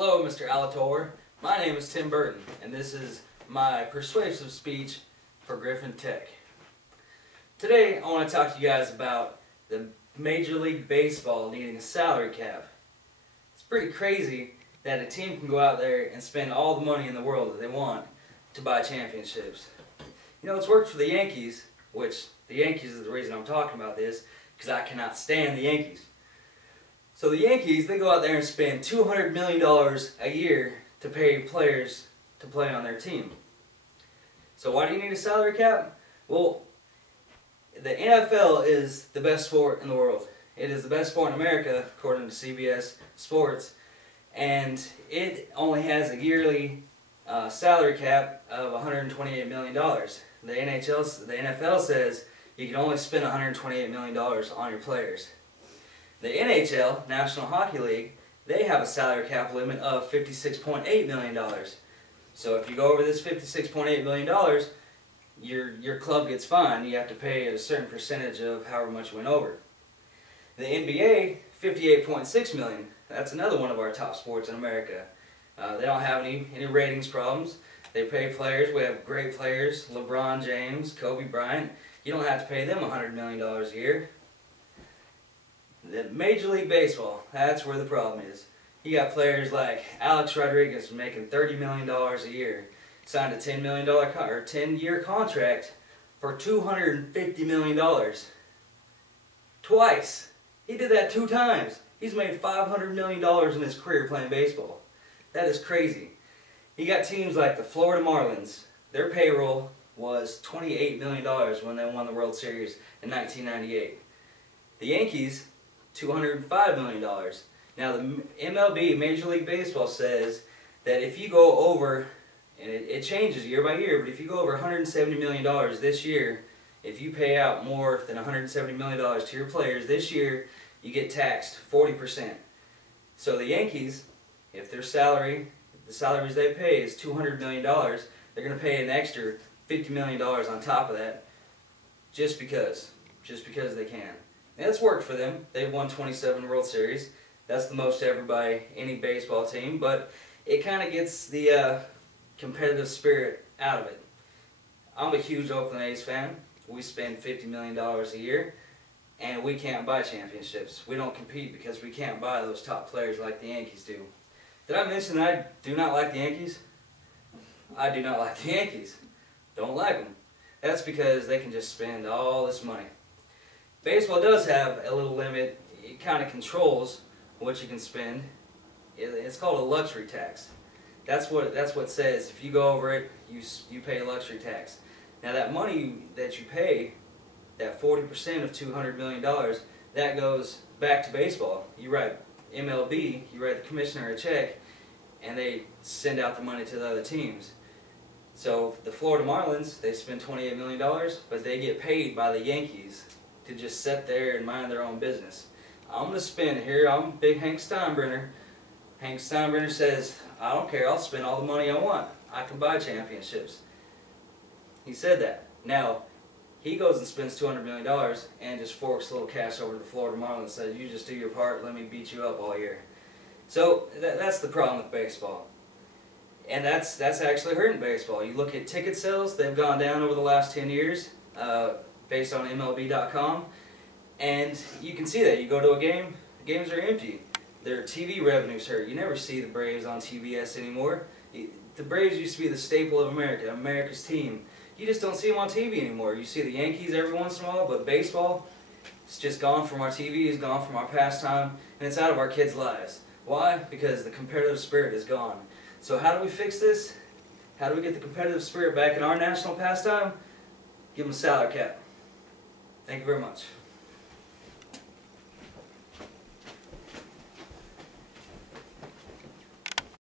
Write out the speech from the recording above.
Hello, Mr. Alator. My name is Tim Burton, and this is my persuasive speech for Griffin Tech. Today, I want to talk to you guys about the Major League Baseball needing a salary cap. It's pretty crazy that a team can go out there and spend all the money in the world that they want to buy championships. You know, it's worked for the Yankees, which the Yankees is the reason I'm talking about this, because I cannot stand the Yankees. So the Yankees, they go out there and spend $200 million a year to pay players to play on their team. So why do you need a salary cap? Well, the NFL is the best sport in the world. It is the best sport in America, according to CBS Sports, and it only has a yearly salary cap of $128 million. The NFL says you can only spend $128 million on your players. The NHL, National Hockey League, they have a salary cap limit of $56.8 million. So if you go over this $56.8 million, your club gets fined. You have to pay a certain percentage of however much you went over. The NBA, $58.6 million. That's another one of our top sports in America. They don't have any ratings problems. They pay players. We have great players, LeBron James, Kobe Bryant. You don't have to pay them $100 million a year. The Major League Baseball, that's where the problem is. You got players like Alex Rodriguez making $30 million a year, signed a $10-year contract for $250 million. Twice. He did that 2 times. He's made $500 million in his career playing baseball. That is crazy. You got teams like the Florida Marlins. Their payroll was $28 million when they won the World Series in 1998. The Yankees, $205 million. Now the MLB, Major League Baseball, says that if you go over, and it changes year by year, but if you go over $170 million this year, if you pay out more than $170 million to your players this year, you get taxed 40%. So the Yankees, if their salary, the salaries they pay is $200 million, they're going to pay an extra $50 million on top of that just because they can. And it's worked for them. They've won 27 World Series. That's the most ever by any baseball team, but it kind of gets the competitive spirit out of it. I'm a huge Oakland A's fan. We spend $50 million a year, and we can't buy championships. We don't compete because we can't buy those top players like the Yankees do. Did I mention that I do not like the Yankees? I do not like the Yankees. Don't like them. That's because they can just spend all this money. Baseball does have a little limit. It kind of controls what you can spend. It's called a luxury tax. That's what it says. If you go over it, you pay a luxury tax. Now that money that you pay, that 40% of $200 million, that goes back to baseball. You write MLB, you write the commissioner a check, and they send out the money to the other teams. So the Florida Marlins, they spend $28 million, but they get paid by the Yankees to just sit there and mind their own business. I'm going to spend here, I'm big Hank Steinbrenner. Hank Steinbrenner says, I don't care, I'll spend all the money I want. I can buy championships. He said that. Now, he goes and spends $200 million and just forks a little cash over to the Florida Marlins and says, you just do your part, let me beat you up all year. So that's the problem with baseball. And that's actually hurting baseball. You look at ticket sales, they've gone down over the last 10 years. Based on MLB.com, and you can see that. You go to a game, the games are empty. Their TV revenues hurt. You never see the Braves on TBS anymore. The Braves used to be the staple of America, America's team. You just don't see them on TV anymore. You see the Yankees every once in a while, but baseball, it's just gone from our TV, it's gone from our pastime, and it's out of our kids' lives. Why? Because the competitive spirit is gone. So how do we fix this? How do we get the competitive spirit back in our national pastime? Give them a salary cap. Thank you very much.